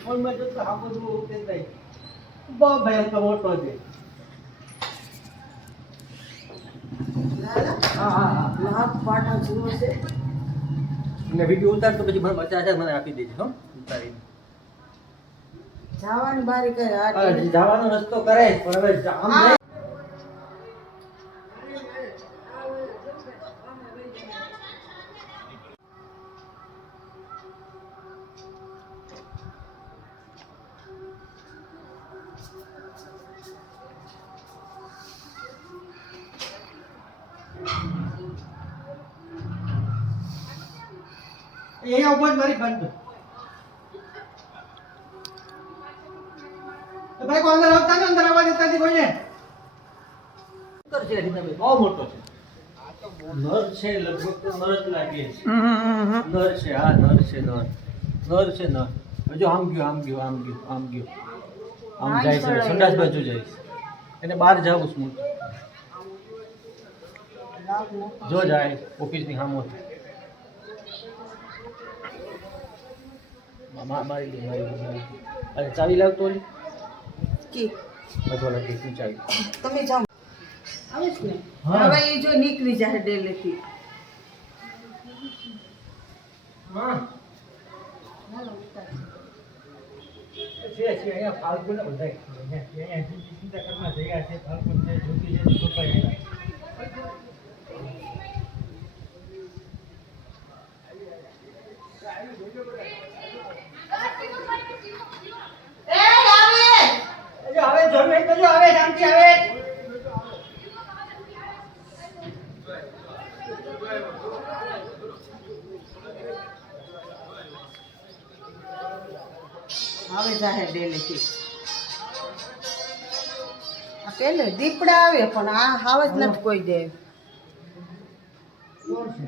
ફોનમાં જો તો આ બધું ઓકે થાય બહુ ભયંકર મોટો છે હા લાખ પાટા જુઓ છે ને વિડિયો ઉતાર તો પછી મને 50,000 મને આપી દેજે હો ઉતારીને જવાની બારી કરે જવાનો રસ્તો કરે પણ હવે આમ જાય અહીંયા ઉપર મારી બંધ તો ભાઈ કોણ અંદર આવતા ને અંદર આવવા દેતા નથી કોઈને કરશે તમે બહુ મોટો છે નર છે લગભગ તો નર જ લાગે છે નર છે હા નર છે નર છે નર જો આમ ગયો આમ જાય છે સંડાસ બાજુ જાય છે એને બહાર જાવું છું જો જાય ઓફિસની સામે મારી અરે ચાવી લાવતો ઓલી કી બધો લાગી શું ચાવી તમે જાઓ આવે છે ને હા. હવે એ જો નીકળી જાય ડેલેથી હા હાલો ઉતાર છે અહીંયા ફાલ્ગુ ને બધાય અહીંયા ચિંતા કરવા જગ્યા છે ફાલ્ગુ છે જ્યોતિ છે છોકરા આવે જોમે તો જો આવે શાંતિ આવે આવે જાહે ડેલેથી આ પેલે દીપડા આવે પણ આ હાવ જ નથી કોઈ દે કોણ છે